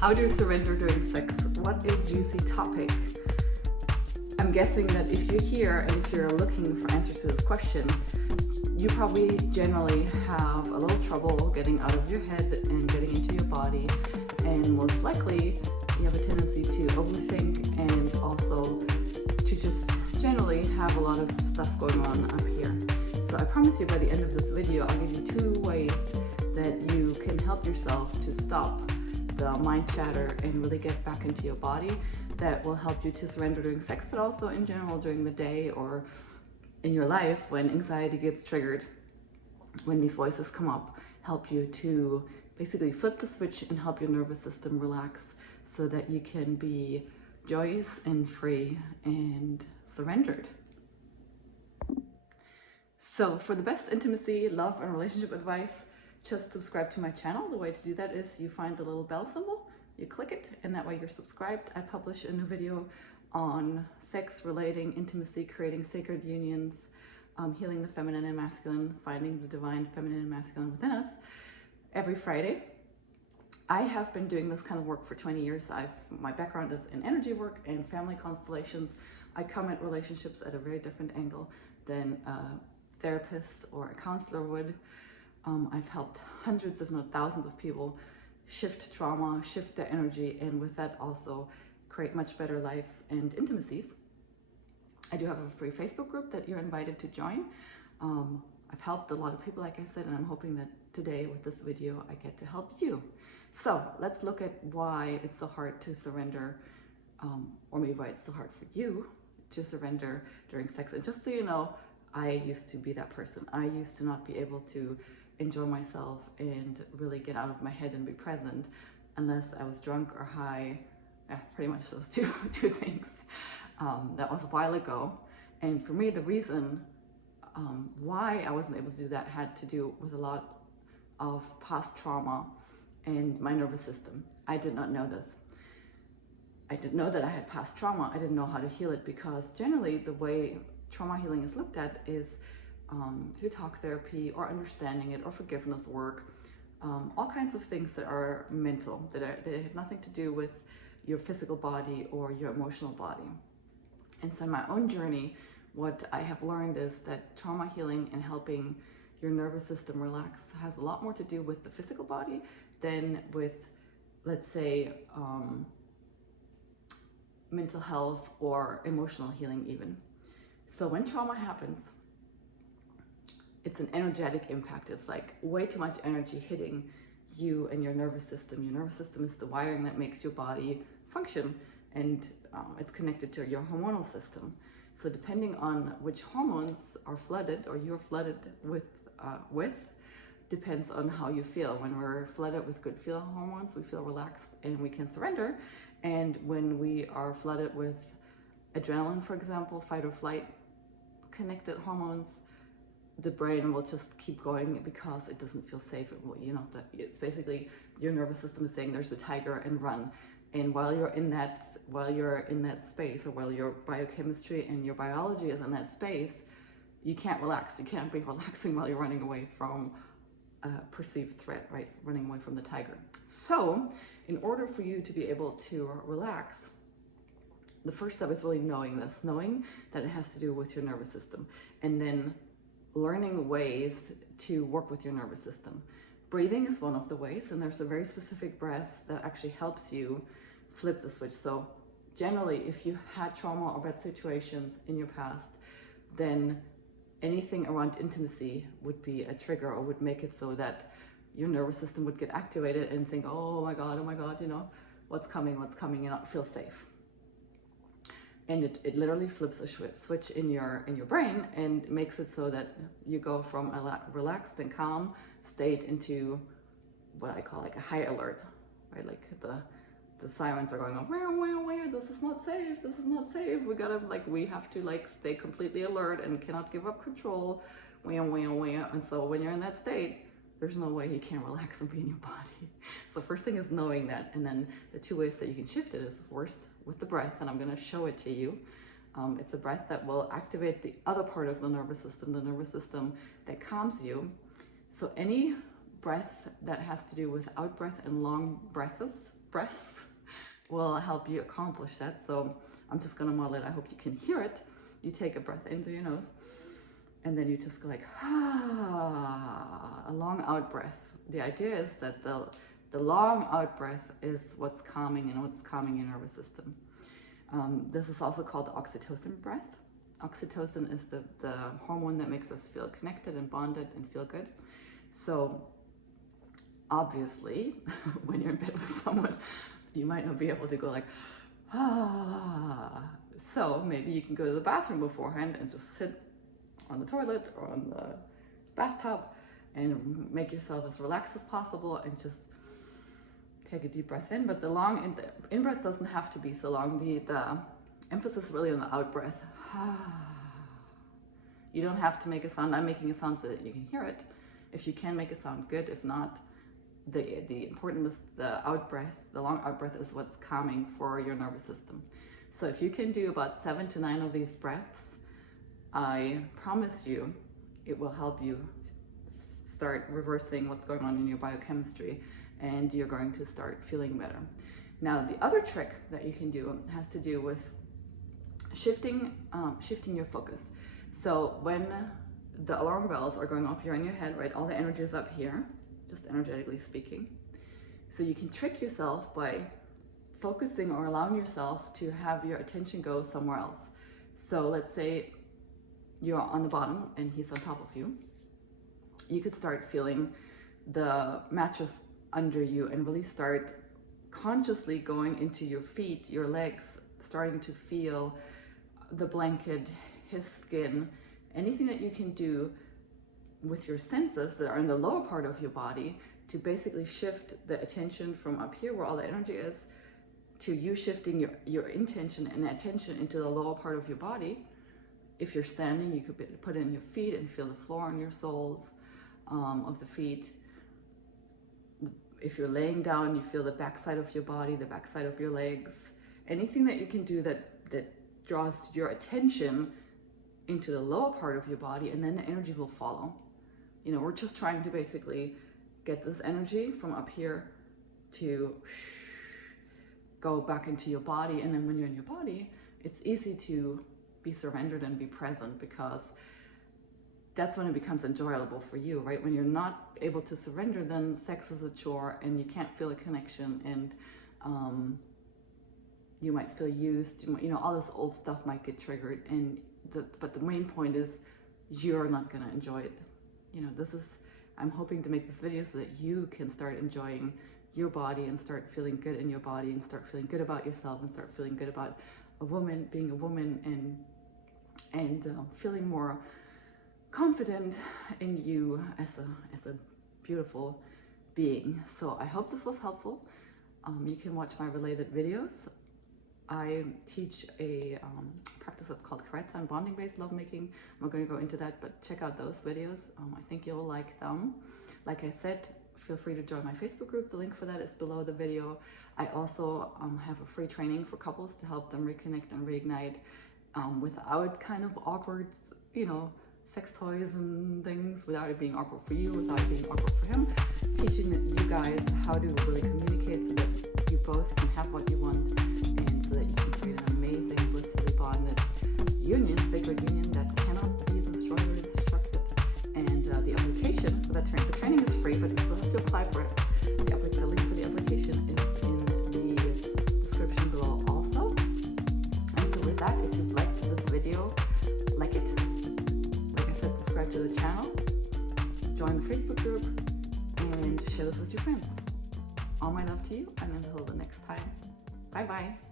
How do you surrender during sex? What a juicy topic. I'm guessing that if you're here and if you're looking for answers to this question, you probably generally have a little trouble getting out of your head and getting into your body, and most likely you have a tendency to overthink and also to just generally have a lot of stuff going on up here. So I promise you by the end of this video, I'll give you 2 ways that you can help yourself to stop the mind chatter and really get back into your body that will help you to surrender during sex, but also in general during the day or in your life when anxiety gets triggered, when these voices come up, help you to basically flip the switch and help your nervous system relax so that you can be joyous and free and surrendered. So for the best intimacy, love, and relationship advice, just subscribe to my channel. The way to do that is you find the little bell symbol, you click it, and that way you're subscribed. I publish a new video on sex, relating, intimacy, creating sacred unions, healing the feminine and masculine, finding the divine feminine and masculine within us every Friday. I have been doing this kind of work for 20 years. My background is in energy work and family constellations. I come at relationships at a very different angle than a therapist or a counselor would. I've helped hundreds, if not thousands of people shift trauma, shift their energy, and with that also create much better lives and intimacies. I do have a free Facebook group that you're invited to join. I've helped a lot of people, like I said, and I'm hoping that today with this video, I get to help you. So let's look at why it's so hard to surrender, or maybe why it's so hard for you to surrender during sex. And just so you know, I used to be that person. I used to not be able to enjoy myself and really get out of my head and be present unless I was drunk or high. Yeah, pretty much those two things. That was a while ago. And for me, the reason why I wasn't able to do that had to do with a lot of past trauma and my nervous system. I did not know this. I didn't know that I had past trauma. I didn't know how to heal it, because generally the way trauma healing is looked at is through talk therapy or understanding it or forgiveness work, all kinds of things that are mental, that have nothing to do with your physical body or your emotional body. And so in my own journey, what I have learned is that trauma healing and helping your nervous system relax has a lot more to do with the physical body than with, let's say, mental health or emotional healing even. So when trauma happens, it's an energetic impact. It's like way too much energy hitting you and your nervous system. Your nervous system is the wiring that makes your body function, and it's connected to your hormonal system. So depending on which hormones are flooded or you're flooded with, depends on how you feel. When we're flooded with good feel hormones, we feel relaxed and we can surrender. And when we are flooded with adrenaline, for example, fight or flight connected hormones, the brain will just keep going because it doesn't feel safe. It will, it's basically your nervous system is saying there's a tiger and run. And while you're in that space, or while your biochemistry and your biology is in that space, you can't relax. You can't be relaxing while you're running away from a perceived threat, right? Running away from the tiger. So in order for you to be able to relax, the first step is really knowing this, knowing that it has to do with your nervous system, and then learning ways to work with your nervous system. Breathing is one of the ways, and there's a very specific breath that actually helps you flip the switch. So generally, if you had trauma or bad situations in your past, then anything around intimacy would be a trigger, or would make it so that your nervous system would get activated and think, oh my God, what's coming, and not feel safe. And it literally flips a switch in your brain and makes it so that you go from a relaxed and calm state into what I call like a high alert, right? Like the sirens are going off, where, this is not safe, we have to stay completely alert and cannot give up control, and so when you're in that state, there's no way you can relax and be in your body. So first thing is knowing that, and then the 2 ways that you can shift it is first with the breath, and I'm going to show it to you. It's a breath that will activate the other part of the nervous system that calms you. So any breath that has to do with out breath and long breaths breaths will help you accomplish that. So I'm just gonna model it. I hope you can hear it. You take a breath in through your nose, and then you just go like, a long out breath. The idea is that the long out breath is what's calming and what's calming your nervous system. This is also called the oxytocin breath. Oxytocin is the hormone that makes us feel connected and bonded and feel good. So obviously, when you're in bed with someone, you might not be able to go like, So maybe you can go to the bathroom beforehand and just sit on the toilet or on the bathtub and make yourself as relaxed as possible and just take a deep breath in. But the long in-breath doesn't have to be so long. The emphasis is really on the out-breath. You don't have to make a sound. I'm making a sound so that you can hear it. If you can make a sound, good. If not, the important is the out-breath. The long out-breath is what's calming for your nervous system. So if you can do about 7 to 9 of these breaths, I promise you it will help you start reversing what's going on in your biochemistry, and you're going to start feeling better. Now, the other trick that you can do has to do with shifting your focus. So when the alarm bells are going off, you're in your head, right? All the energy is up here, just energetically speaking. So you can trick yourself by focusing or allowing yourself to have your attention go somewhere else. So let's say you're on the bottom and he's on top of you. You could start feeling the mattress under you and really start consciously going into your feet, your legs, starting to feel the blanket, his skin, anything that you can do with your senses that are in the lower part of your body to basically shift the attention from up here where all the energy is to you shifting your intention and attention into the lower part of your body. If you're standing, you could put it in your feet and feel the floor on your soles of the feet. If you're laying down, you feel the backside of your body, the backside of your legs. Anything that you can do that draws your attention into the lower part of your body, and then the energy will follow. You know, we're just trying to basically get this energy from up here to go back into your body. And then when you're in your body, it's easy to be surrendered and be present, because that's when it becomes enjoyable for you, right? When you're not able to surrender, then sex is a chore and you can't feel a connection, and you might feel used, you know, all this old stuff might get triggered, and but the main point is you're not going to enjoy it. You know, I'm hoping to make this video so that you can start enjoying your body and start feeling good in your body and start feeling good about yourself and start feeling good about a woman, being a woman, and feeling more confident in you as a beautiful being. So I hope this was helpful. You can watch my related videos. I teach a practice that's called Carolin, bonding-based lovemaking. I'm not going to go into that, but check out those videos. I think you'll like them. Like I said, feel free to join my Facebook group. The link for that is below the video. I also have a free training for couples to help them reconnect and reignite without kind of awkward, you know, sex toys and things, without it being awkward for you, without it being awkward for him. Teaching you guys how to really communicate so that you both can have what you want, and so that you can create an amazing, blissfully bonded union, sacred union that cannot be destroyed or destructed. And the application for that training, the training is free, but you still have to apply for it. The link for the application is in the description below also. And so with that, if you've liked this video, like it. Like I said, subscribe to the channel, join the Facebook group, and share this with your friends. All my love to you, and until the next time, bye bye.